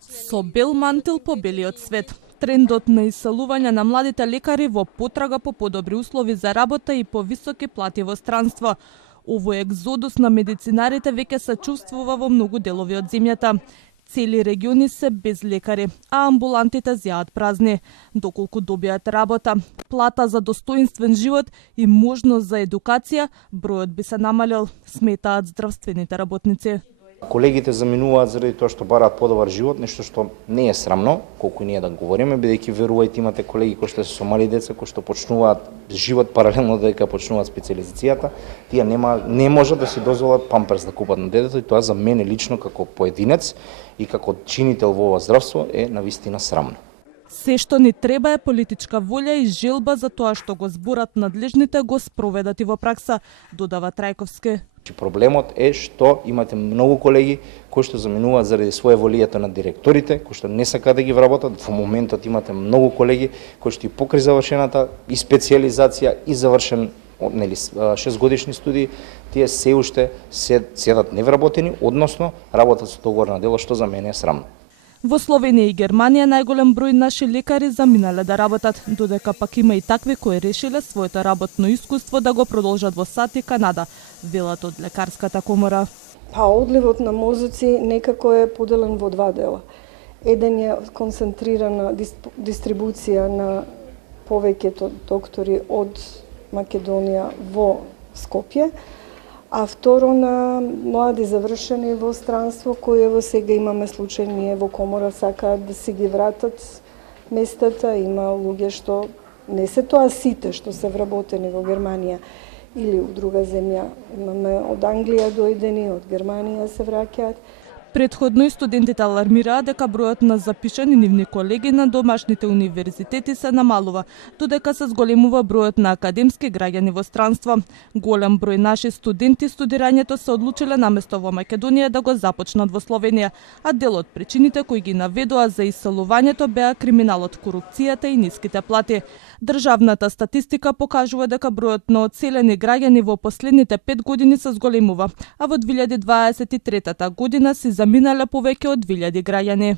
Со бел мантил по белиот свет. Трендот на иселување на младите лекари во потрага по подобри услови за работа и по високи плати во странство. Овој екзодус на медицинарите веќе се чувствува во многу делови од земјата. Цели региони се без лекари, а амбулантите зјаат празни. Доколку добијат работа, плата за достоинствен живот и можност за едукација, бројот би се намалил, сметаат здравствените работници. Колегите заминуваат заради тоа што бараат подобар живот, нешто што не е срамно, колку и ние да говориме, бидејќи верувајте имате колеги кои што се со мали деца, кои што почнуваат живот паралелно дека почнуваат специјализацијата, тие не можат да си дозволат памперс да купат на детето и тоа за мене лично како поединец и како чинител во ова здравство е навистина срамно. Се што ни треба е политичка волја и желба за тоа што го зборат надлежните го спроведат и во пракса, додава Трајковски. Проблемот е што имате многу колеги кои што заминуваат заради своеволијата на директорите, кои што не сакаат да ги вработат. Во моментот имате многу колеги кои што и покрај завршената и специјализација и завршен 6 годишни студии, тие се уште седат невработени, односно работат со договор на дело, што за мене е срамно. Во Словенија и Германија најголем број наши лекари заминале да работат, додека пак има и такви кои решиле своето работно искуство да го продолжат во САД и Канада, велат од лекарската комора. Одливот на мозоци некако е поделен во два дела. Еден е концентрирана дистрибуција на повеќето доктори од Македонија во Скопје, а второ на млади завршени во странство кои во сега имаме случај, ние во комора сакаат да си ги вратат местата, има луѓе што не се тоа сите што се вработени во Германија или во друга земја, имаме од Англија дојдени, од Германија се враќаат. Предходно и студентите алармираат дека бројот на запишани нивни колеги на домашните универзитети се намалува, додека се зголемува бројот на академски граѓани во странство. Голем број наши студенти студирањето се одлучиле наместо во Македонија да го започнат во Словенија, а дел од причините кои ги наведоа за иселувањето беа криминалот, корупцијата и ниските плати. Државната статистика покажува дека бројот на одселени граѓани во последните 5 години се зголемува, а во 2023 година си заминале повеќе од 2000 граѓани.